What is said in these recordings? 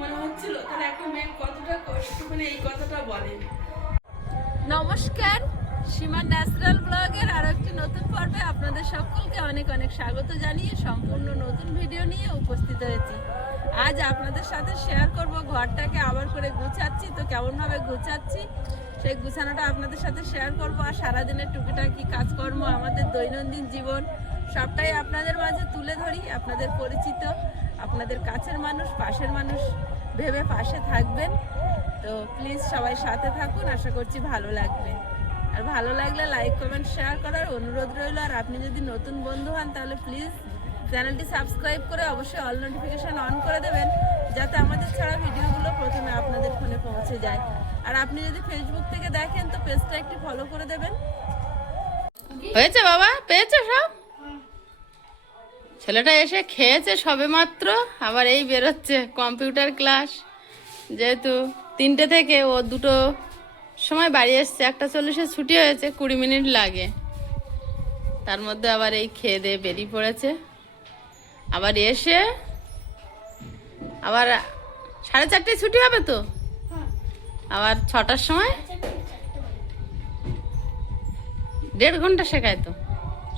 মনে হচ্ছিল তাহলে একটা মেয়ে কতটা কষ্ট করে এই কথাটা বলে। নমস্কার, সীমা ন্যাচারাল ব্লগের আরো একটি নতুন পর্বে আপনাদের সকলকে অনেক অনেক স্বাগত জানিয়ে সম্পূর্ণ নতুন ভিডিও নিয়ে উপস্থিত হয়েছি। আজ আপনাদের সাথে শেয়ার করব ঘরটাকে আবার করে গুছাচ্ছি, তো কেমনভাবে গুছাচ্ছি সেই গুছানোটা আপনাদের সাথে শেয়ার করব। আর সারাদিনের টুকিটাকি কাজকর্ম, আমাদের দৈনন্দিন জীবন সবটাই আপনাদের মাঝে তুলে ধরি। আপনাদের পরিচিত, আপনাদের কাছের মানুষ, পাশের মানুষ ভেবে পাশে থাকবেন। তো প্লিজ সবাই সাথে থাকুন, আশা করছি ভালো লাগবে। আর ভালো লাগলে লাইক কমেন্ট শেয়ার করার অনুরোধ রইল। আর আপনি যদি নতুন বন্ধু হন তাহলে প্লিজ চ্যানেলটি সাবস্ক্রাইব করে অবশ্যই অল নোটিফিকেশান অন করে দেবেন, যাতে আমাদের ছাড়া ভিডিওগুলো প্রথমে আপনাদের ফোনে পৌঁছে যায়। আর আপনি যদি ফেসবুক থেকে দেখেন তো পেজটা একটু ফলো করে দেবেন। হয়েছে বাবা, পেয়েছে সব? ছেলেটা এসে খেয়েছে সবে মাত্র, আবার এই বেরোচ্ছে কম্পিউটার ক্লাস। যেহেতু 3টে থেকে ও 2টো সময় বাড়ি এসছে, 1:40-এ ছুটি হয়েছে, 20 মিনিট লাগে। তার মধ্যে আবার এই খেয়ে দিয়ে বেরিয়ে পড়েছে। আবার এসে আবার 4:30 ছুটি হবে, তো আবার 6টার সময় 1.5 ঘন্টা শেখায়, তো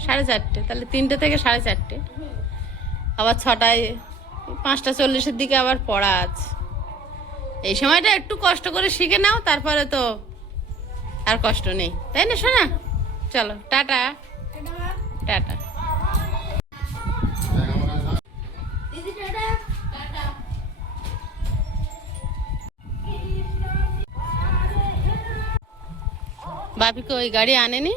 4:30, তাহলে 3টে থেকে 4:30, আবার 6টায় 5:40-এর দিকে আবার পড়া আছে। এই সময়টা একটু কষ্ট করে শিখে নাও, তারপরে তো আর কষ্ট নেই, তাই না শোনা? চলো টাটা টাটা। বাপিকে ওই গাড়ি আনেনি,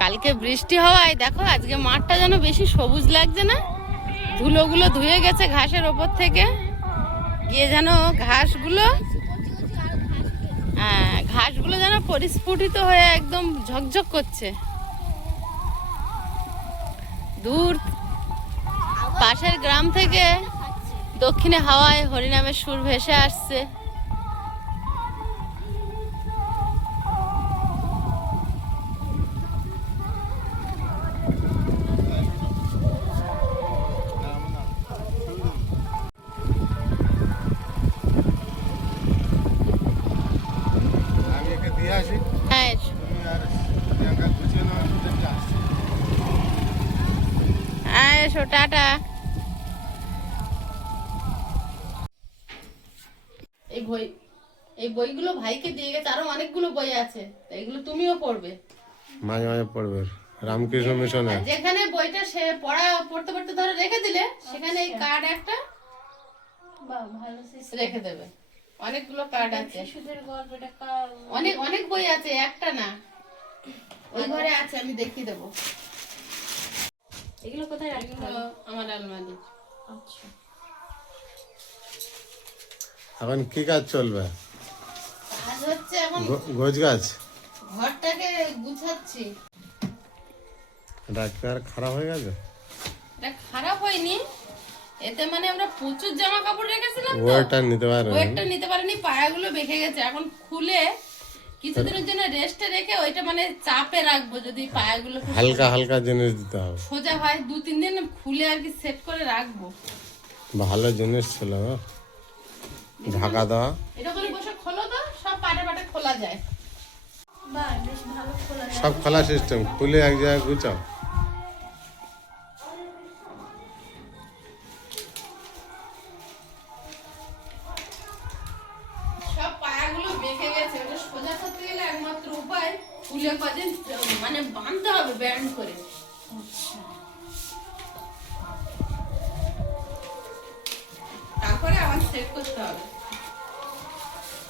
কালকে বৃষ্টি হওয়ায় দেখো আজকে মাঠটা যেন বেশি সবুজ লাগছে না। ধুলোগুলো ধুয়ে গেছে ঘাসের ওপর থেকে গিয়ে, যেন ঘাসগুলো যেন পরিস্ফুটিত হয়ে একদম ঝকঝক করছে। দূর পাশের গ্রাম থেকে দক্ষিণে হাওয়ায় হরিনামের সুর ভেসে আসছে। হ্যাঁ, এসো টাটা। এই বইগুলো ভাইকে দিয়ে গেছে, আরো অনেকগুলো বই আছে, এগুলো তুমিও পড়বে, মাঝে মাঝে পড়বে। রামকৃষ্ণ মিশনে যেখানে বইটা সে পড়তে পড়তে ধরে রেখে দিলে, সেখানে এই কার্ড একটা রেখে দেবে। অনেকগুলো কার্ড আছে, অনেক অনেক বই আছে, একটা না। ওই ঘরে আছে, আমি দেখিয়ে দেবো। এগুলো কোথায় রাখবো? আমার আলমারি। আচ্ছা, এখন কি কাজ চলবে? কাজ হচ্ছে এখন গোছ গাছ, ঘরটাকে গুছাচ্ছি। ডাক্তার খারাপ হয়ে গেছে? এটা খারাপ হয়নি, এতে মানে আমরা প্রচুর জামা কাপড় রেখেছিলাম, ওয়েটটা নিতে পারিনি, পায়াগুলো বেঁকে গেছে। এখন খুলে কিছুদিনের জন্য রেস্টে রেখে ওইটা মানে চাপে রাখবো, যদি পায়াগুলো হালকা হালকা জিনিস দিতে হবে, সোজা হয় 2-3 দিন খুলে আর কি সেট করে রাখবো। ভালো জিনিস ছিল ঢাকা দেওয়া। এটা করে বসে খোলো তো, সব পাটে পাটে খোলা যায়। বাহ, বেশ ভালো খোলা যায়, সব খোলা সিস্টেম, খুলে এক জায়গায় গুছাও। সব পায়াগুলো বেঁকে গেছে, ওটা সোজা করতে গেলে একমাত্র উপায় খুলে কদিন মানে বাঁধতে হবে ব্যান্ড করে। তারপরে আবার সেট করতে হবে।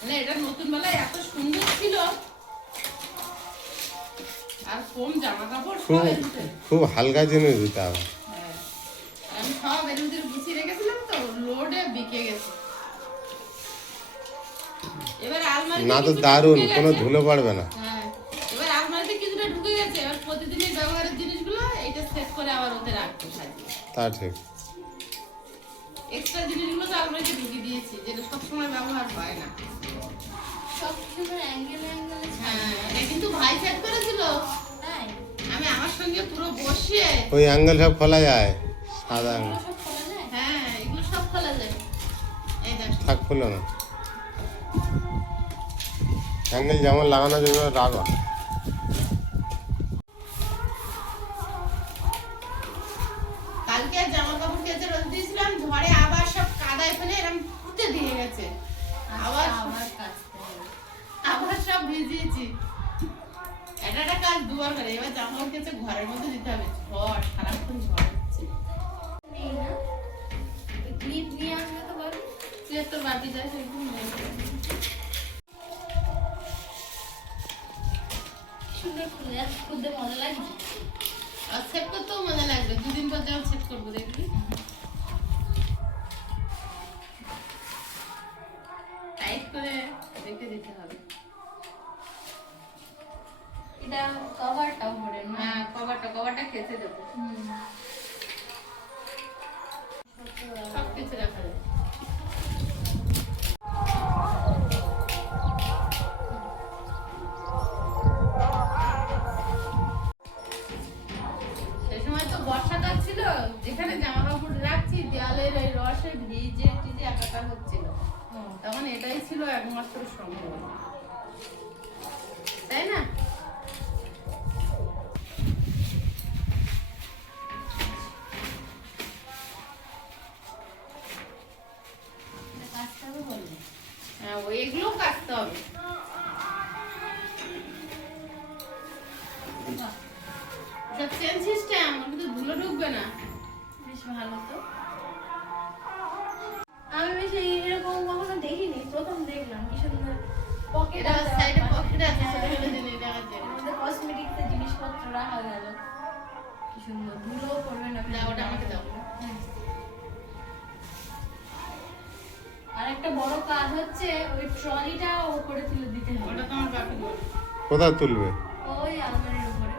মানে এটা নতুন বেলায় এত সুন্দর ছিল, আর কম জামা কাপড় খুব হালকা জিনিস দিতে হবে। আমি সব এর ভিতরে গুছিয়ে রেখেছিলাম, তো লোডে বিকে গেছে। এবার আলমারি না তো দারুণ, কোনো ধুলো পড়বে না। হ্যাঁ, এবার আলমারিতে কিছুটা ঢুকে গেছে, আর প্রতিদিনের ব্যবহারের জিনিসগুলো এইটা সেট করে আবার ওতে রাখতে থাকি। তা ঠিক। এক্সট্রা জিনিসগুলো তো আলমারিতে ঢুকিয়ে দিয়েছি, যেটা সবসময় ব্যবহার হয় না। হ্যাঁ, এটা কিন্তু ভাই সেট করেছিল। আমি আমার সঙ্গে পুরো বসে ওই অ্যাঙ্গেল সব খোলা যায়, সাদা হ্যাঁ, এগুলো সব খোলা যায়। থাক খুলে না হ্যান্ডেল যেমন লাগানো যাবে রাখো। কালকে জামা কাপড় কেচে রোদ দিয়েছিলাম, ঝড়ে আবার সব কাদায় ফেলে এরকম পুঁতে দিয়ে গেছে। আবার সব ভিজিয়েছি। একটা কাজ দুবার করে, এবার জামা কাপড় কেচে ঘরের মধ্যে দিতে হবে। ঝড়, সারাক্ষণ ঝড় হচ্ছে। ক্লিপ নিয়ে আসবে তো বল, তুই একটা বাটি যাস একদম সুন্দর খুলে খুলতে মজা লাগছে। আর সেট করতেও মজা লাগবে। দুদিন পর যখন সেট করবো দেখবি টাইট করে রেখে দিতে হবে। এটা কভারটাও পড়ে না। হ্যাঁ, কভারটা খেতে দেবো। সব কিছু রাখা যাবে। সেই সময় তো বর্ষাকাল ছিল, যেখানে জামা কাপড় রাখছি দেয়ালের ওই রসে ভিজে টিজে একাকার হচ্ছিল। তখন এটাই ছিল একমাত্র সম্ভব, তাই না? কাজটাও বললে হ্যাঁ, এগুলো কাটতে হবে। সব চেন সিস্টেম, কিন্তু ধুলো ঢুকবে না। বেশ ভালো তো। আমি বেশ এরকম কখনো দেখিনি, প্রথম দেখলাম। কি সুন্দর পকেট এটা সাইডে পকেট আছে, ছোট ছোট জিনিস রাখার জন্য। আমাদের কসমেটিক্সের জিনিসপত্র রাখা গেল। কি সুন্দর, ধুলোও পড়বে না। দাও, ওটা আমাকে দাও। হ্যাঁ। আর একটা বড় কাজ হচ্ছে, ওই ট্রলিটা উপরে তুলে দিতে হবে। ওটা তোমার বাকি বলো। কোথায় তুলবে? ওই আলমারির উপরে।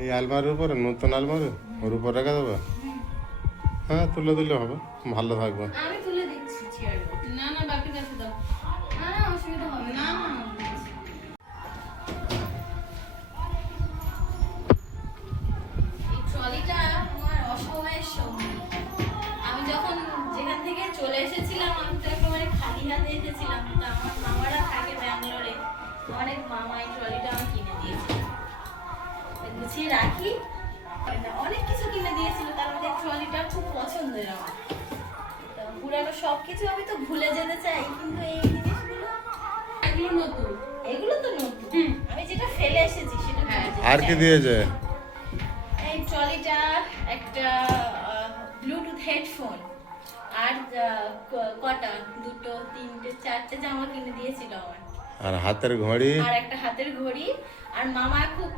এই আলমারির উপরে, নতুন আলমারি ওর উপর রেখে দেবে? হ্যাঁ, তুলে দিলে হবে, ভালো থাকবে। আমি তুলে দিচ্ছি চেয়ারে। না না, বাকি কাছে দাও। না না, অসুবিধা হবে না। না না, এই ট্রলিটা আমার অসময়ের সঙ্গী। আমি যখন যেখান থেকে চলে এসেছিলাম, আমি তো একেবারে খালি হাতে এসেছিলাম। তো আমার মামারা থাকে ব্যাঙ্গালোরে, অনেক মামা এই ট্রলিটা আমার কিনে দিয়েছিল। গুছিয়ে রাখি, অনেক কিছু কিনে দিয়েছিল, তার মধ্যে ট্রলিটা খুব পছন্দের আমার। তো পুরানো সব কিছু আমি তো ভুলে যেতে চাই, কিন্তু এই জিনিসগুলো, এগুলো নতুন। এগুলো তো নতুন। আমি যেটা ফেলে এসেছি সেটা ভুলে যেতে আর কি চাই। দিয়েছে? এই ট্রলিটা একটা ব্লুটুথ হেডফোন আর কটা, দুটো, তিনটে, চারটে জামা কিনে দিয়েছিল আমার। আর হাতের ঘড়ি? আর একটা হাতের ঘড়ি। আর মামা খুব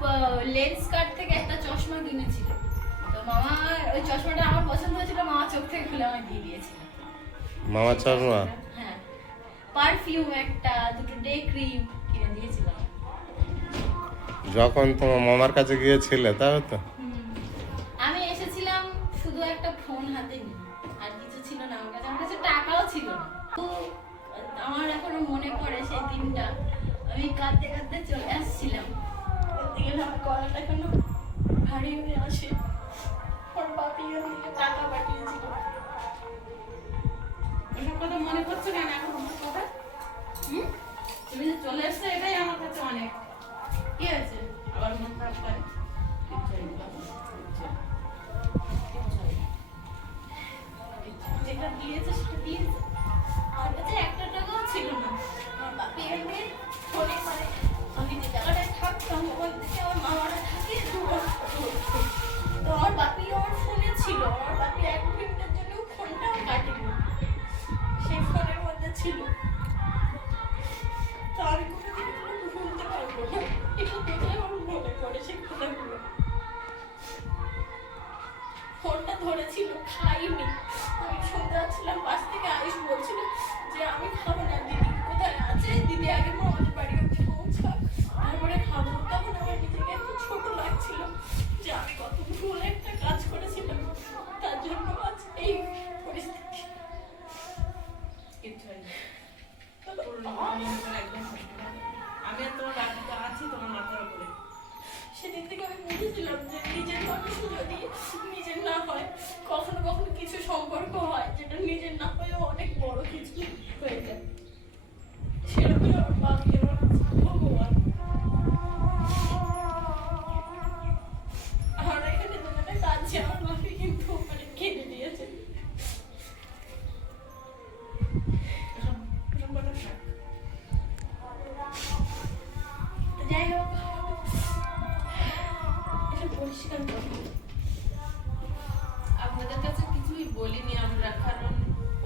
লেন্স কার্ট থেকে একটা চশমা কিনেছিল। তো মামা ওই চশমাটা আমার পছন্দ হয়েছিল, মামা চোখ থেকে খুলে আমায় দিয়ে দিয়েছিল। মামা চশমা? হ্যাঁ, পারফিউম একটা, দুটো ডে ক্রিম কিনে দিয়েছিল আমায়। যখন তোমার মামার কাছে গিয়েছিলে তাই তো? আমি এসেছিলাম শুধু একটা ফোন হাতে নিয়ে, আর কিছু ছিল না আমার কাছে। আমার কাছে টাকাও ছিল না। তো আমার এখনো মনে পড়ে সেই দিনটা। আমি কাঁদতে কাঁদতে চলে আসছিলাম, বলতে গেলে আমার গলাটা এখনো ভারী হয়ে আসে। ওর বাপি আমাকে টাকা পাঠিয়েছিল। ওসব কথা মনে করছো কেন এখন আমার কথা? তুমি যে চলে এসছো, এটাই আমার কাছে অনেক। কি আছে আবার মন খারাপ করে? কিচ্ছু হয়নি বাবা, কিচ্ছু হয়নি। কিচ্ছু হয়নি। যেটা দিয়েছে সেটা দিয়েছে। আমার কাছে একটা টাকাও ছিল না। আমার বাপি এমনি ফোনে, মানে আমি যে জায়গাটায় থাকতাম ওখান থেকে আমার মামারা থাকে দূর। তো আমার বাপি আমার ফোনে ছিল। আমার বাপি 1 মিনিটের জন্য ফোনটাও কাটেনি, সেই ফোনের মধ্যে ছিল। তো আমি কোনোদিন এগুলো ভুলতে পারবো না। এটা দেখে আমার মনে পড়ে সেই কথাগুলো। ফোনটা ধরেছিল, খাইনি। আমি শুনতে পাচ্ছিলাম পাশ থেকে আয়ুষ বলছিল যে আমি খাবো না, দিদি কোথায় আছে, দিদি আগে আমাদের বাড়ি অব্দি পৌঁছাক, তারপরে খাবো। তখন আমার নিজেকে এত ছোট লাগছিল যে আমি কত ভুল একটা কাজ করেছিলাম, তার জন্য আজ এই পরিস্থিতি। কিচ্ছু হয়নি। পুরনো কথা মনে করে একদম শান্তি লাগে। আমি আর তোমার বাকি তো আছি তোমার মাথার উপরে। সেদিন থেকে আমি বুঝেছিলাম যে নিজের মানুষ যদি নিজের না হয়, কখনো কখনো কিছু সম্পর্ক হয় যেটা নিজের না হয়েও অনেক বড় কিছু হয়ে যায়, সেরকমই আমার বাকি আমার ভগবান। আমার এখানে দুজনে কাঁদছে, আমার বাপি কিন্তু মানে কেঁদে দিয়েছে। এসব কথা থাক। যাই হোক, এসব পরিষ্কার করবো। আপনাদের কাছে কিছুই বলিনি আমরা, কারণ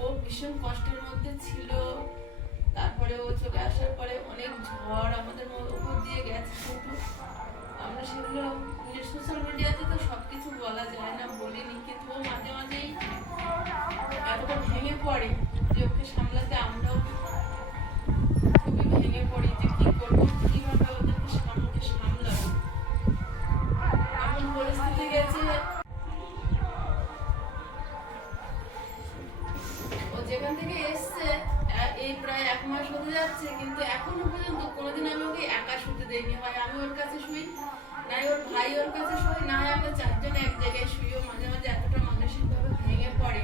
ও ভীষণ কষ্টের মধ্যে ছিল। তারপরে ও চলে আসার পরে অনেক ঝড় আমাদের উপর দিয়ে গেছে, কিন্তু আমরা সেগুলো সোশ্যাল মিডিয়াতে তো সবকিছু বলা যায় না, বলিনি। কিন্তু ও মাঝে মাঝেই এতটা ভেঙে পড়ে যে ওকে সামলাতে আমরাও খুবই ভেঙে পড়ি যে কি করবো, কিভাবে ওদেরকে সামলাবো। এমন পরিস্থিতি গেছে, ও যেখান থেকে এসছে এই প্রায় 1 মাস হতে যাচ্ছে, কিন্তু এখনো পর্যন্ত কোনোদিন আমি ওকে একা শুতে দেইনি। হয় আমি ওর কাছে শুই, নাই ওর ভাই ওর কাছে শুই, না হয় আমরা 4 জন এক জায়গায় শুইও। মাঝে মাঝে এতটা মানসিকভাবে ভেঙে পড়ে।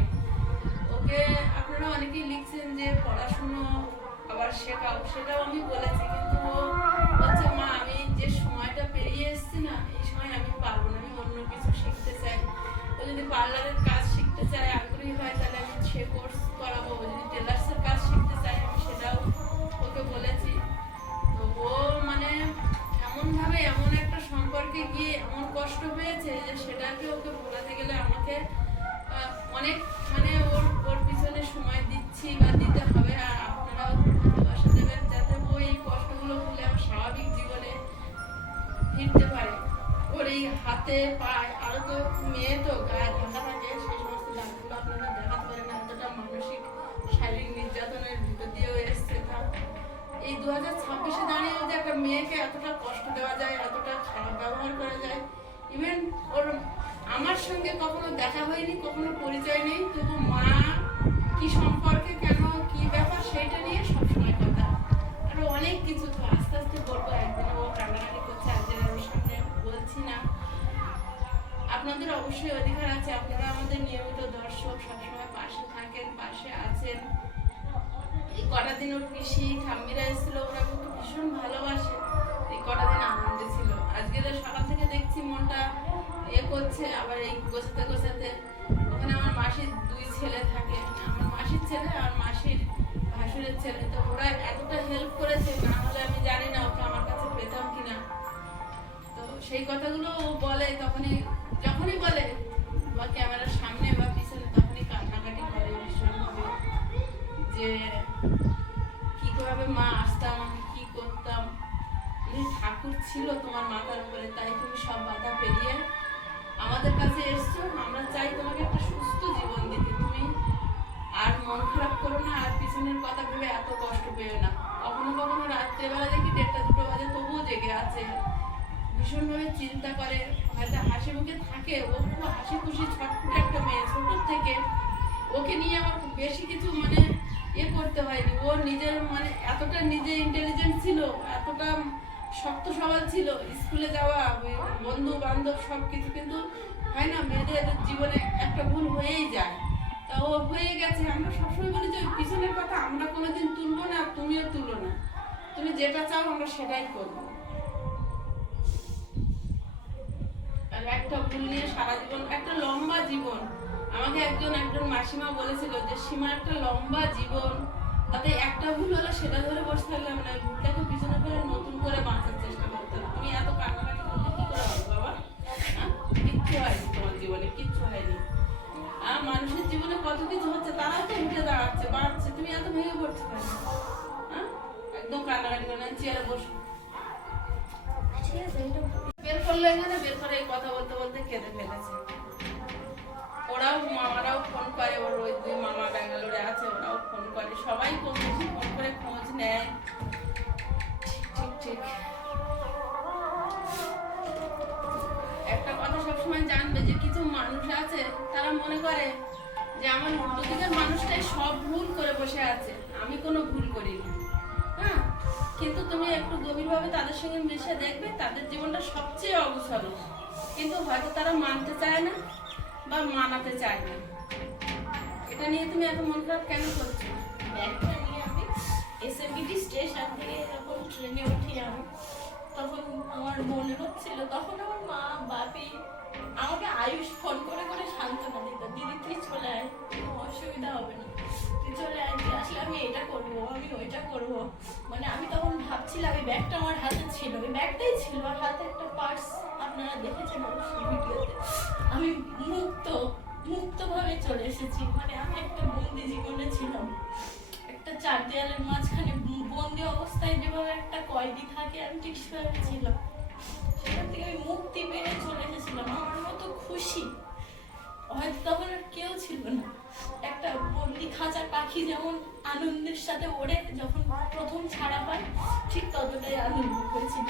ওকে আপনারা অনেকেই লিখছেন যে পড়াশুনো আবার শেখাও, সেটাও আমি বলেছি, কিন্তু ও বলছে মা আমি যে সময়টা পেরিয়ে এসছি না, এই সময় আমি পারবো না, আমি অন্য কিছু শিখতে চাই। ও যদি পার্লারের কাজ শিখতে চায়, আগ্রহী হয়, তাহলে আমি সে কোর্স করাবো। ও যদি টেলার্সের কাজ শিখতে চায়, আমি সেটাও ওকে বলেছি। তো ও মানে এমনভাবে এমন একটা সম্পর্কে গিয়ে এমন কষ্ট পেয়েছে যে সেটাকে ওকে বোঝাতে গেলে আমাকে অনেক মানে ওর পিছনে সময় দিচ্ছি বা দিতে হবে। আর আপনারাও ভালোবাসা দেবেন যাতে ও এই কষ্টগুলো ভুলে আমার স্বাভাবিক জীবনে ফিরতে পারে। ওর এই হাতে পায়ে, আরো তো মেয়ে তো গায়ে ঢাকা থাকে, সেই সমস্ত দাগগুলো আপনারা দেখাতে পারেন না। এতটা মানসিক শারীরিক নির্যাতনের ভিতর দিয়েও এসছে। তা এই 2026-এ দাঁড়িয়ে যদি একটা মেয়েকে এতটা কষ্ট দেওয়া যায়, এতটা খারাপ ব্যবহার করা যায়, ইভেন ওর আমার সঙ্গে কখনো দেখা হয়নি, কখনো পরিচয় নেই, তবু মা কি সম্পর্কে, কেন, কি ব্যাপার, সেইটা নিয়ে সবসময় কথা। আরো অনেক কিছু তো আস্তে আস্তে বলবো। একদিন ও কান্নাকাটি করছে, একদিন ওর সামনে বলছি না। আপনাদের অবশ্যই অধিকার আছে, আপনারা আমাদের নিয়মিত দর্শক, সবসময় পাশে থাকেন, পাশে আছেন। এই কটা দিন ওর পিসি ঠাম্মিরা এসেছিল, ওরা কিন্তু ভীষণ ভালোবাসে। এই কটা দিন আনন্দে ছিল। আজকে তো সকাল থেকে দেখছি মনটা করছে, আবার এই গোছাতে গোছাতে। ওখানে আমার মাসির 2 ছেলে থাকে, আমার মাসির ছেলে আর মাসির ভাসুরের ছেলে। তো ওরা এতটা হেল্প করেছে, না হলে আমি জানি না ওকে আমার কাছে পেতাম কিনা। তো সেই কথাগুলো ও বলে, যখনই বলে বা ক্যামেরার সামনে বা পিছনে, তখনই কান্নাকাটি করে ভীষণভাবে যে কিভাবে মা আসতাম, আমি কি করতাম। ঠাকুর ছিল তোমার মাথার উপরে, তাই তুমি সব বাধা পেরিয়ে আমাদের কাছে এসছো। আমরা চাই তোমাকে একটা সুস্থ জীবন দিতে। তুমি আর মন খারাপ করো না, আর পিছনের কথা ভেবে এত কষ্ট পেও না। কখনো কখনো রাত্রেবেলা দেখি 1টা-2টো বাজে, তবুও জেগে আছে, ভীষণভাবে চিন্তা করে, হয়তো হাসি মুখে থাকে। ও খুব হাসি খুশি ছটফটে একটা মেয়ে ছোট থেকে। ওকে নিয়ে আমার বেশি কিছু মানে করতে হয়নি। ও নিজের মানে এতটা নিজে ইন্টেলিজেন্ট ছিল, এতটা শক্ত সবল ছিল, স্কুলে যাওয়া, বন্ধু বান্ধব সব কিছু। কিন্তু হয় না, মেয়েদের জীবনে একটা ভুল হয়েই যায়। তা ও হয়ে গেছে। আমরা সবসময় বলি যে পিছনের কথা আমরা কোনোদিন তুলবো না, তুমিও তুলো না। তুমি যেটা চাও আমরা সেটাই করবো। আর একটা ভুল নিয়ে সারা জীবন, একটা লম্বা জীবন। আমাকে একজন মাসিমা বলেছিল যে সীমা একটা লম্বা জীবন, তাতে একটা ভুল হলে সেটা ধরে বসে থাকলাম না, ভুলটাকে পিছনে ফেলে নতুন করে বাঁচার চেষ্টা করতে হবে। তুমি এত কান্নাকাটি করলে কি করে হবে বাবা? কিচ্ছু হয়নি তোমার জীবনে, কিচ্ছু হয়নি। মানুষের জীবনে কত কিছু হচ্ছে, তারাও তো উঠে দাঁড়াচ্ছে, বাড়ছে। তুমি এত ভেঙে পড়ছো কেন? একদম কান্নাকাটি করে না, চেয়ারে বসো। বের করলো এখানে, বের করে এই কথা বলতে বলতে কেঁদে ফেলেছে। ওরাও মামারাও ফোন করে, ওর ওই 2 মামা ব্যাঙ্গালোরে আছে, ওরাও ফোন করে, সবাই কম বেশি ফোন করে খোঁজ নেয়। ঠিক একটা কথা সবসময় জানবে যে কিছু মানুষ আছে, তারা মনে করে যে আমার উল্টো দিকের মানুষটাই সব ভুল করে বসে আছে, আমি কোনো ভুল করিনি। কিন্তু তুমি একটু গভীরভাবে তাদের সঙ্গে মিশে দেখবে, তাদের জীবনটা সবচেয়ে অগোছালো। কিন্তু হয়তো তারা মানতে চায় না বা মানাতে চায় না। ব্যাগটা নিয়ে তুমি এত মন খারাপ কেন করছো? ব্যাগটা নিয়ে আমি এসএমবিটি স্টেশন থেকে যখন ট্রেনে উঠি আমি, তখন আমার মনে হচ্ছিল, তখন আমার মা বাপি আমাকে আয়ুষ ফোন করে করে সান্ত্বনা দিত, দিদি তুই চলে আয়, কোনো অসুবিধা হবে না, তুই চলে আয়, তুই আসলে আমি এটা করবো, আমি ওইটা করবো। মানে আমি তখন ভাবছিলাম, এই ব্যাগটা আমার হাতে ছিল, এই ব্যাগটাই ছিল, আর হাতে একটা পার্স, আপনারা দেখেছেন অবশ্যই ভিডিওতে। আমি মুক্তভাবে চলে এসেছি, মানে আমি একটা বন্দি জীবনে ছিলাম, একটা চার দেয়ালের মাঝখানে বন্দি অবস্থায় যেভাবে একটা কয়েদি থাকে, আমি ঠিক সেভাবে ছিলাম। সেখান থেকে আমি মুক্তি পেয়ে চলে এসেছিলাম। আমার মতো খুশি হয়তো তখন আর কেউ ছিল না। একটা বন্দি খাঁচার পাখি যেমন আনন্দের সাথে ওড়ে যখন প্রথম ছাড়া হয়, ঠিক ততটাই আনন্দ হয়েছিল।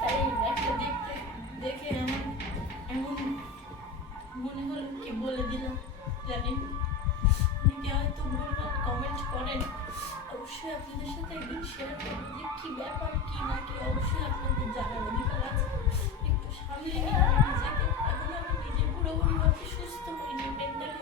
তাই এই ব্যাগটা দেখে আমার এমন মনে হলো, কি বলে দিলাম জানি না। অনেকে হয়তো ভুলভাল কমেন্ট করেন, অবশ্যই আপনাদের সাথে একদিন শেয়ার করবো যে কি ব্যাপার কি না কি, অবশ্যই আপনাদের জানার অধিকার আছে। একটু সামলে নিয়ে নিজেকে, এখন আমি নিজে পুরোপুরিভাবে সুস্থ হইনি, মেন্টালি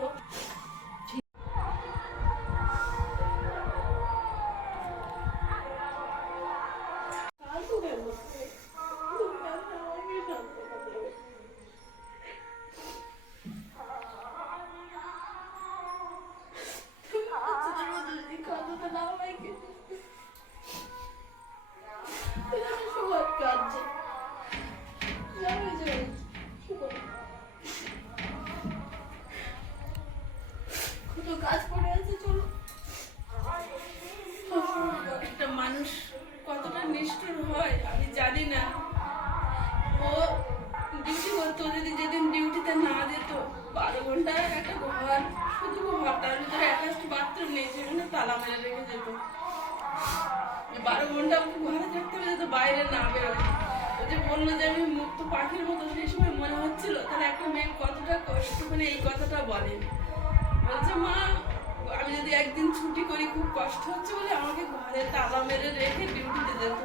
কাজ পড়ে আছে, চলো। একটা মানুষ কতটা নিষ্ঠুর হয় আমি জানি না। ও ডিউটি করতো, যদি যেদিন ডিউটিতে না যেত, 12 ঘন্টার একটা ঘর, শুধু ঘরটার ভিতরে অ্যাটাচড বাথরুম নেই, সেখানে তালা মেরে রেখে যেত। 12 ঘন্টা ওকে ঘরে থাকতে হবে, যাতে বাইরে না বেরোয়। ও যে বললো যে আমি মুক্ত পাখির মতো, সেই সময় মনে হচ্ছিল তাহলে একটা মেয়ে কতটা কষ্ট করে এই কথাটা বলে। বলছে মা, আমি যদি একদিন ছুটি করি খুব কষ্ট হচ্ছে বলে আমাকে ঘরে তালা মেরে রেখে ডিউটিতে যেত।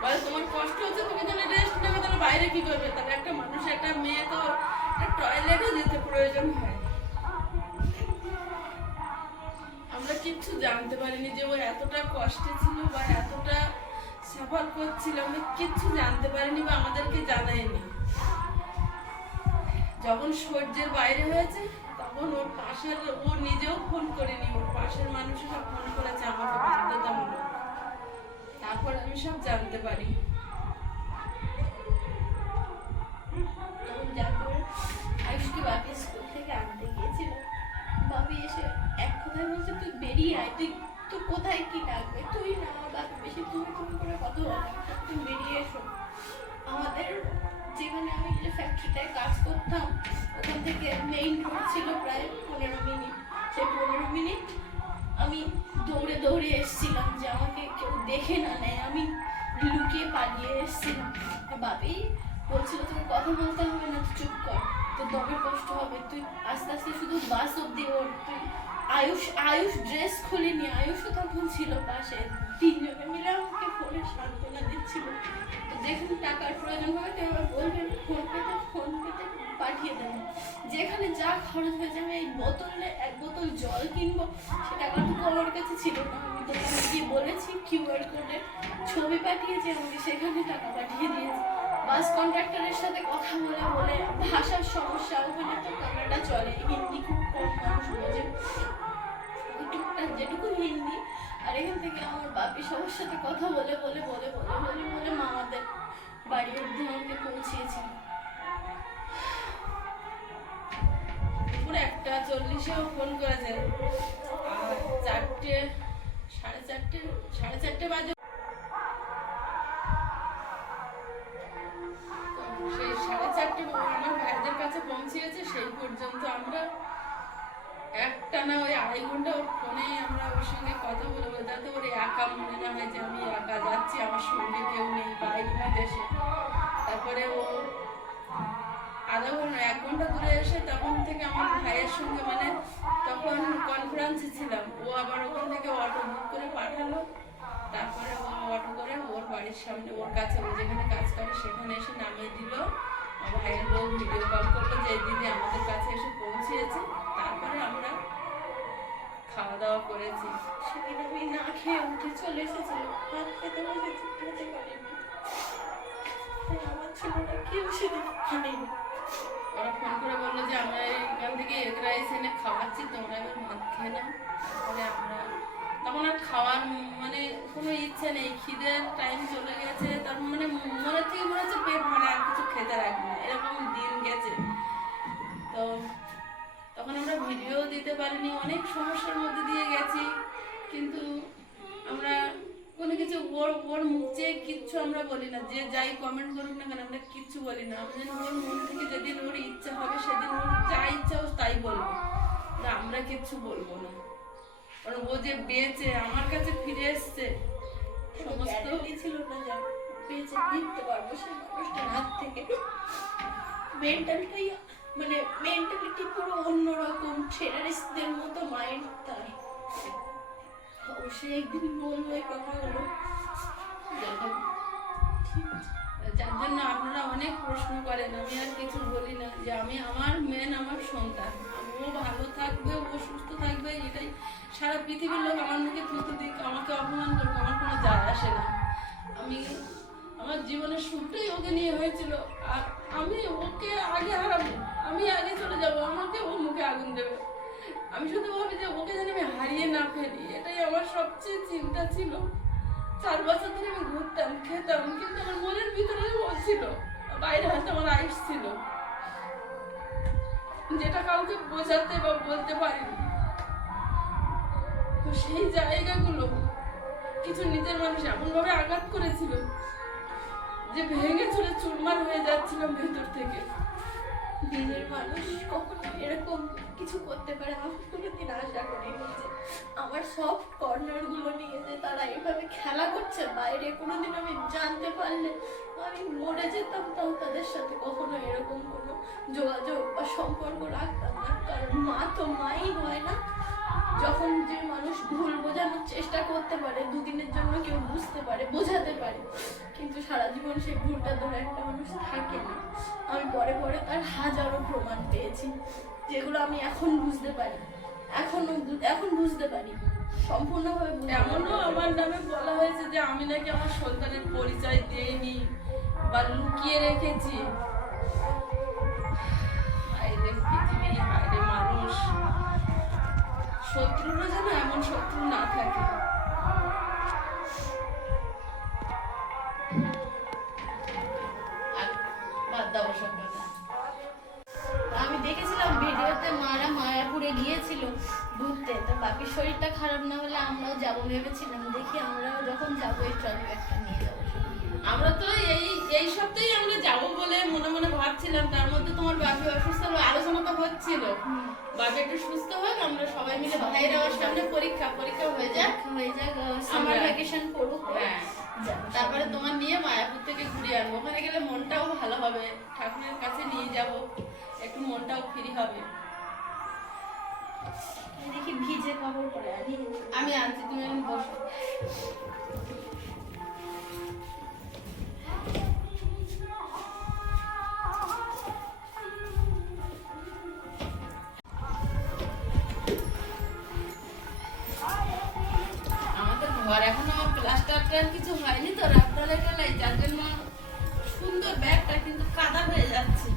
বলে তোমার কষ্ট হচ্ছে, তুমি তাহলে রেস্ট নেবে, তাহলে বাইরে কি করবে? তাহলে একটা মানুষ, একটা মেয়ে তো একটা টয়লেটও যেতে প্রয়োজন হয়। আমরা কিচ্ছু জানতে পারিনি যে ও এতটা কষ্টে ছিল বা এতটা সাফার করছিল, আমরা কিচ্ছু জানতে পারিনি বা আমাদেরকে জানায়নি। যখন সহ্যের বাইরে হয়েছে, তখন ওর পাশের, ও নিজেও ফোন করেনি, ওর পাশের মানুষেরা ফোন করেছে আমাকে বাধ্যতামূলক, তারপর আমি সব জানতে পারি। তখন যার পরে আয়ুষকে বাপি স্কুল থেকে আনতে গিয়েছিল, বাপি এসে এক কথায় বলছে, তুই বেরিয়ে আয়, তুই তো কোথায় কি লাগবে, তুই না, আমার বাপি বেশি তুমি তুমি করে কথা বলে, তুমি বেরিয়ে এসো। আমাদের যেখানে আমি যে ফ্যাক্টরিটায় কাজ করতাম, ওখান থেকে মেইন রোড ছিল প্রায় 15 মিনিট। সেই 15 মিনিট আমি দৌড়ে দৌড়ে এসেছিলাম যে আমাকে কেউ দেখে না নেয়, আমি লুকিয়ে পালিয়ে এসেছিলাম। বাপি বলছিল তুমি কথা বলতে হবে না, তুই চুপ কর, তোর দমের কষ্ট হবে, তুই আস্তে আস্তে শুধু বাস অব্দি ওর। তুই আয়ুষ ড্রেস খুলিনি, আয়ুষও তখন ছিল পাশে, 3 জনে মিলে আমাকে ফোনে সান্ত্বনা দিচ্ছিল। তো যেখানে টাকার প্রয়োজন হবে তুই এবার বলবেন, ফোন পেতে পাঠিয়ে দেবেন। যেখানে যা খরচ হয়েছে, আমি এই বোতলে 1 বোতল জল কিনবো, সে টাকাটুকু আমার কাছে ছিল না। আমি দোকানে গিয়ে বলেছি, কিউআর কোডে ছবি পাঠিয়েছি, আমাকে সেখানে টাকা পাঠিয়ে দিয়েছে। বাস কন্ট্রাক্টরের সাথে কথা বলে বলে, ভাষার সমস্যা, ওখানে তো কানাডা চলে, হিন্দি খুব কম মানুষ বোঝে, টুকটাক যেটুকু হিন্দি। আর এখান থেকে আমার বাপি সবার সাথে কথা বলে বলে বলে বলে বলে বলে মামাদের বাড়ি অব্দি আমাকে পৌঁছিয়েছিল। দুপুর 1:40-এও ফোন করেছে, আর 4টে, সাড়ে চারটে বাজে। সেই 4:30 আমার ভাইদের কাছে পৌঁছিয়েছে, সেই পর্যন্ত আমরা একটানা ওই 2.5 ঘন্টা ওর ফোনে আমরা ওর সঙ্গে কথা বলবো, যাতে ওর একা মনে না হয় যে আমি একা যাচ্ছি, আমার সঙ্গে কেউ নেই বাইরে না দেশে। তারপরে ও 1 ঘন্টা দূরে এসে তখন থেকে আমার ভাইয়ের সঙ্গে, মানে তখন কনফারেন্সে ছিলাম, ও আবার ওখান থেকে অটো বুক করে পাঠালো। তারপরে ও অটো করে ওর বাড়ির সামনে, ওর কাছে, ও যেখানে কাজ করে সেখানে এসে নামিয়ে দিল। আমার ভাইয়ের লোক ভিডিও কল করলো যে এই দিদি আমাদের কাছে এসে পৌঁছেছে। তারপরে আমরা খাওয়া দাওয়া করেছি। সেদিন আমি না খেয়ে উঠে চলে এসেছিল, ভাত খেতে বসেছি, খেতে পারিনি। আমার ছেলেরা কেউ সেদিন খায়নি। ওরা ফোন করে বললো যে আমরা এখান থেকে এগ রাইস এনে খাওয়াচ্ছি, তোমরা এবার ভাত খেয়ে নাও। তারপরে আমরা তখন আর খাওয়ার মানে কোনো ইচ্ছে নেই, খিদের টাইম চলে গেছে। তার মানে মনে থেকে মনে হচ্ছে পেট ভরে আর কিছু খেতে রাখবো না, এরকম দিন গেছে। তো তখন আমরা ভিডিও দিতে পারিনি, অনেক সমস্যার মধ্যে দিয়ে গেছি। কিন্তু আমরা কোনো কিছু ওর মুখ চেয়ে কিচ্ছু আমরা বলি না, যে যাই কমেন্ট করুক না কেন আমরা কিচ্ছু বলি না। আমরা যেন ওর মন থেকে যেদিন ওর ইচ্ছা হবে সেদিন ওর যা ইচ্ছা ও তাই বলবো, আমরা কিচ্ছু বলবো না। কারণ ও যে বেঁচে আমার কাছে ফিরে এসছে, সমস্ত ছিল না যে বেঁচে ফিরতে পারবো সেই মানুষটার হাত থেকে। মেন্টালটাই মানে মেন্টালিটি পুরো অন্যরকম, টেরারিস্টদের মতো মাইন্ড তার। অবশ্যই একদিন বলবো এই কথাগুলো। যার জন্য আপনারা অনেক প্রশ্ন করেন, আমি আর কিছু বলি না। যে আমি আমার মেন আমার সন্তান, ও ভালো থাকবে, ও সুস্থ থাকবে, এটাই। সারা পৃথিবীর লোক আমার মুখে থুতু দিক, আমাকে অপমান করবে, আমার কোনো যায় আসে না। আমি আমার জীবনের শুরুটাই ওকে নিয়ে হয়েছিল, আর আমি ওকে আগে হারাবো, আমি আগে চলে যাব, আমাকে ও মুখে আগুন দেবে। আমি শুধু ভাবি যে ওকে যেন আমি হারিয়ে না ফেলি, এটাই আমার সবচেয়ে চিন্তা ছিল। 4 বছর ধরে আমি ঘুরতাম, খেতাম, কিন্তু আমার মনের ভিতরে ও ছিল, বাইরে হয়তো আমার আইস ছিল, যেটা কাউকে বোঝাতে বা বলতে পারিনি। তো সেই জায়গাগুলো কিছু নিজের মানুষ এমন ভাবে আঘাত করেছিল যে ভেঙে চলে চুরমার হয়ে যাচ্ছিলাম ভেতর থেকে। নিজের মানুষ কখনো এরকম কিছু করতে পারে আমি কোনোদিন আশা করিনি। যে আমার সফট কর্নার গুলো নিয়ে যে তারা এভাবে খেলা করছে বাইরে, কোনোদিন আমি জানতে পারলে আমি মরে যেতাম, তাও তাদের সাথে কখনো এরকম কোনো যোগাযোগ বা সম্পর্ক রাখতাম না। কারণ মা তো মাই হয় না। যখন যে মানুষ ভুল বোঝানোর চেষ্টা করতে পারে, দুদিনের জন্য কেউ বুঝতে পারে, বোঝাতে পারে, কিন্তু সারা জীবন সেই ভুলটা ধরে একটা মানুষ থাকে না। আমি পরে পরে তার হাজারো প্রমাণ পেয়েছি, যেগুলো আমি এখন বুঝতে পারি, এখন বুঝতে পারি সম্পূর্ণভাবে। এমনও আমার নামে বলা হয়েছে যে আমি নাকি আমার সন্তানের পরিচয় দেইনি বা লুকিয়ে রেখেছি। হায়রে পৃথিবী, হায়রে মানুষ, শত্রুরও যেন এমন শত্রু না থাকে। আর বাদ দাও সব কথা। আমি দেখেছিলাম ভিডিওতে মারা মায়াপুরে গিয়েছিল ঘুরতে, তো বাপির শরীরটা খারাপ না হলে আমরাও যাবো ভেবেছিলাম। দেখি আমরাও যখন যাবো এই ট্রলি ব্যাগটা নিয়ে যাবো। আমরা তো এই সপ্তাহে আমরা যাবো বলে মনে মনে ভাবছিলাম, তার মধ্যে তোমার বাপি অসুস্থ হলো, আলোচনা তো হচ্ছিল বাপি একটু সুস্থ হোক, আমরা সবাই মিলে ভাইয়ের আমার সামনে পরীক্ষা হয়ে যাক, সামার ভ্যাকেশন পড়ুক। হ্যাঁ, তারপরে তোমার নিয়ে মায়াপুর থেকে ঘুরে আনবো। ওখানে গেলে মনটাও ভালো হবে, ঠাকুরের কাছে নিয়ে যাব, একটু মনটাও ফ্রি হবে। দেখি ভিজে কাপড় পরে আনি। আমি আনছি, তুমি এখন বসো। আমাদের ঘর এখনো প্লাস্টার কিছু হয়নি তো, রাত্রে বেলায়, যার জন্য সুন্দর ব্যাগটা কিন্তু কাদা হয়ে যাচ্ছে।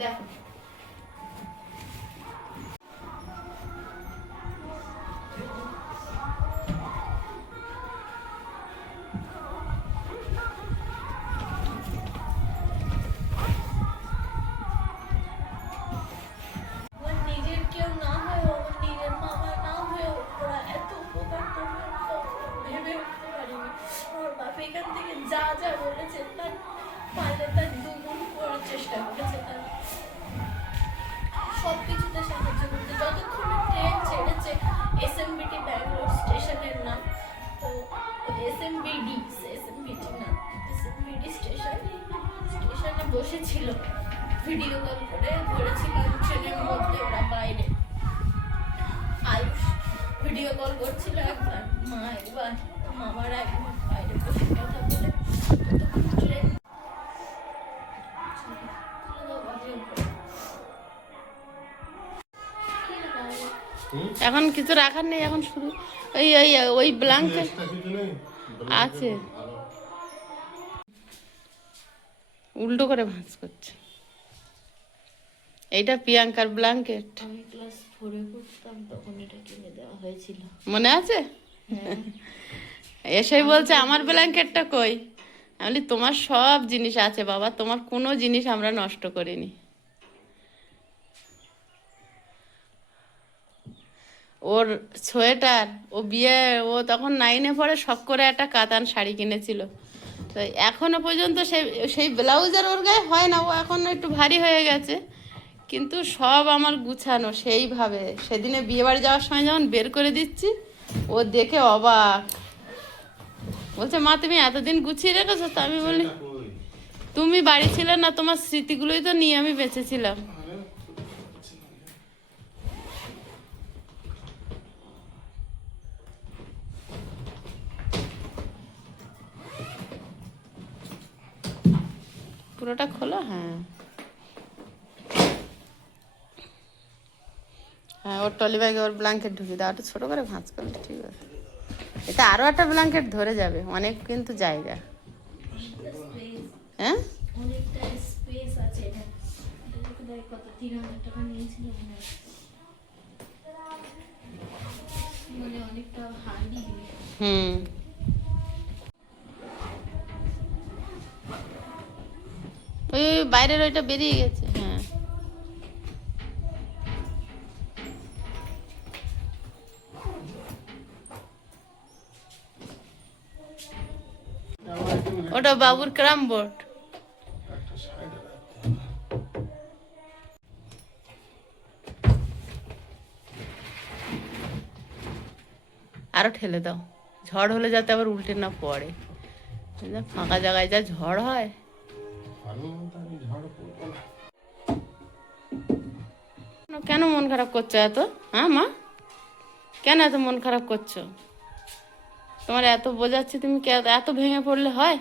দেখো আমার নিজের কেউ না হয়েও, আমার নিজের মামা না হয়েও ওরা এত উপকার করবে আমি কখনো ভেবে উঠতে পারিনি। আমার বাপ এখান থেকে যা যা বলেছে তার পারলে তার দুগুণ করার চেষ্টা করেছে, তার সব কিছুতে সাহায্য করতে। যতক্ষণে ট্রেন ছেড়েছে এসএমবিটি ব্যাঙ্গালোর স্টেশনের নাম, তো এসএমবিডি না এসএমবিডি স্টেশনে বসেছিল, ভিডিও কল করে ধরেছিলাম ট্রেনের মধ্যে ওরা বাইরে। আয়ুষ ভিডিও কল করছিল একবার, মা একবার, মামারা একবার বাইরে বসে কথা বলে ট্রেন এখন কিছু রাখার নেই, এখন শুধু ওই ওই ওই ব্ল্যাঙ্কেট আছে, উল্টো করে ভাঁজ করছে। এইটা প্রিয়াঙ্কার ব্ল্যাঙ্কেট, আমি ক্লাস 4-এ পড়তাম তখন এটা কিনে দেওয়া হয়েছিল, মনে আছে? এসেই বলছে আমার ব্ল্যাঙ্কেটটা কই? আমি বলি তোমার সব জিনিস আছে বাবা, তোমার কোনো জিনিস আমরা নষ্ট করিনি। ওর সোয়েটার, ও তখন 9-এ পড়ে, শখ করে একটা কাতান শাড়ি কিনেছিল, তো এখনো পর্যন্ত সেই ব্লাউজ আর ওর গায়ে হয় না, ও এখন একটু ভারী হয়ে গেছে, কিন্তু সব আমার গুছানো সেইভাবে। সেদিনে বিয়েবাড়ি যাওয়ার সময় যখন বের করে দিচ্ছি, ও দেখে অবাক, বলছে মা তুমি এতদিন গুছিয়ে রেখেছো? তো আমি বলি তুমি বাড়ি ছিলে না, তোমার স্মৃতিগুলোই তো নিয়ে আমি বেঁচেছিলাম। পুরোটা খোলো, হ্যাঁ হ্যাঁ, ওর টলি ব্যাগে ওর ব্ল্যাঙ্কেট ঢুকিয়ে দাও, একটু ছোটো করে ভাঁজ করলে ঠিক আছে। এটা আরও একটা ব্ল্যাঙ্কেট ধরে যাবে, অনেক কিন্তু জায়গা। হ্যাঁ অনেকটা স্পেস আছে। এটা কত 3,000 টাকা নিয়েছিল মানে অনেকটা হার্ডি। হুম, ওই বাইরের ওইটা বেরিয়ে গেছে। হ্যাঁ ওটা বাবুর ক্রাম বোর্ড। আরো ঠেলে দাও, ঝড় হলে যাতে আবার উল্টে না পড়ে। ফাঁকা জায়গায় যা ঝড় হয়। কেন মন খারাপ করছো এত? হ্যাঁ মা, কেন এত মন খারাপ করছো? তোমার এত বোঝাচ্ছি, তুমি এত ভেঙে পড়লে হয়?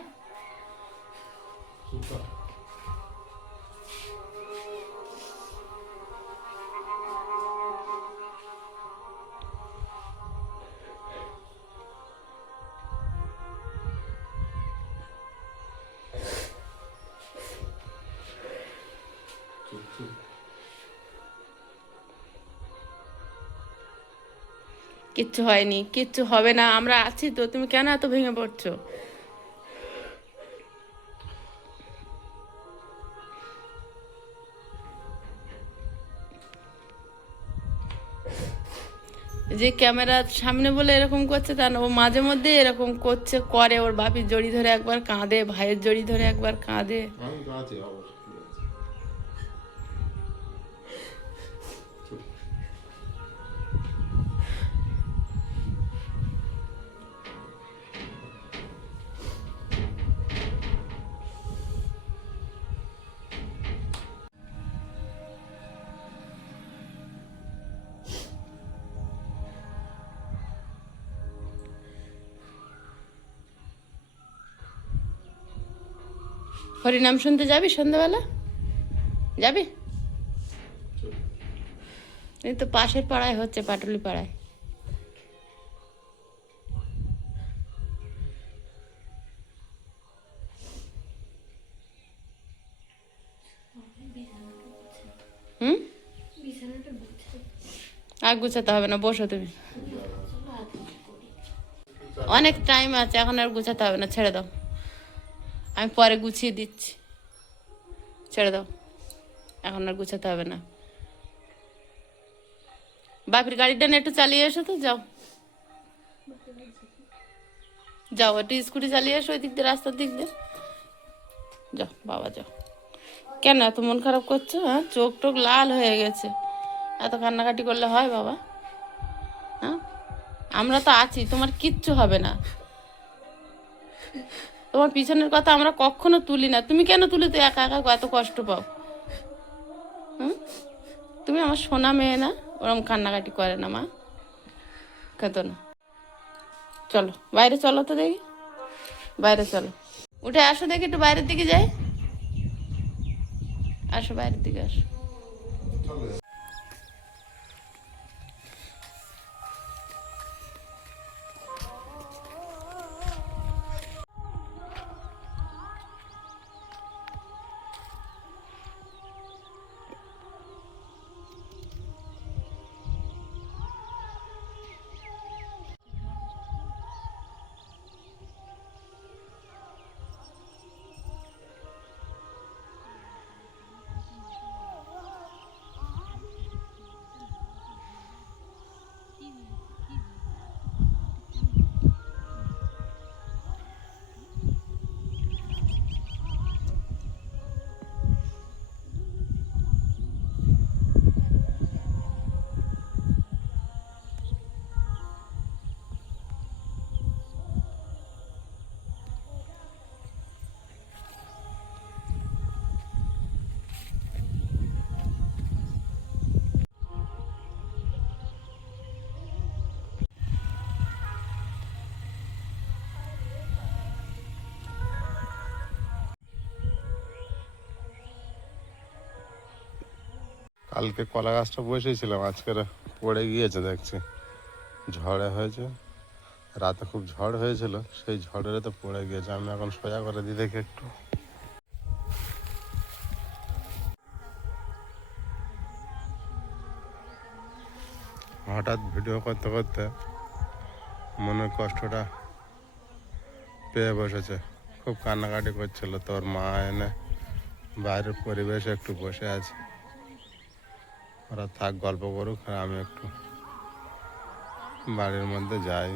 কিচ্ছু হয়নি, কিচ্ছু হবে না, আমরা আছি তো, তুমি কেন এত ভেঙে পড়ছো? যে ক্যামেরার সামনে বলে এরকম করছে তা না, ও মাঝে মধ্যে এরকম করে, ওর বাপির জড়ি ধরে একবার কাঁদে, ভাইয়ের জড়ি ধরে একবার কাঁদে। হরিনাম শুনতে যাবি সন্ধ্যাবেলা? যাবি? এই তো পাশের পাড়ায় হচ্ছে, পাটুলি পাড়ায়। হুম, বিছানাটা গুছাই। আর গুছাতে হবে না, বসো তুমি। অনেক টাইম আছে, এখন আর গুছাতে হবে না, ছেড়ে দাও, আমি পরে গুছিয়ে দিচ্ছি, ছেড়ে দাও, এখন আর গুছাতে হবে না। বাপির গাড়িটা নিয়ে একটু চালিয়ে এসো তো, যাও যাও, একটু স্কুটি চালিয়ে এসো ওই দিক দিয়ে, রাস্তার দিক দিয়ে যাও বাবা, যাও। কেন এত মন খারাপ করছো? হ্যাঁ, চোখ টোক লাল হয়ে গেছে, এত কান্নাকাটি করলে হয় বাবা? হ্যাঁ, আমরা তো আছি, তোমার কিচ্ছু হবে না। তোমার পিছনের কথা আমরা কখনো তুলি না, তুমি কেন তুলে তো একা একা এত কষ্ট পাও? হুম, তুমি আমার সোনা মেয়ে না, ওরম কান্নাকাটি করে না মা, কেত না। চলো বাইরে চলো তো দেখি, বাইরে চলো, উঠে আসো দেখি, একটু বাইরের দিকে যাই, আসো বাইরের দিকে আসো। কালকে কলা গাছটা বসেছিলাম, আজকে পড়ে গিয়েছে দেখছি, ঝড়ে হয়েছে, রাতে খুব ঝড় হয়েছিল, সেই ঝড়ের তো পড়ে গিয়েছে। আমি এখন সোজা করে দিই দেখি একটু। হঠাৎ ভিডিও করতে করতে মনের কষ্টটা পেয়ে বসেছে, খুব কান্নাকাটি করছিল, তোর মা এনে বাইরের পরিবেশে একটু বসে আছে, ওরা থাক গল্প করুক, আর আমি একটু বাড়ির মধ্যে যাই।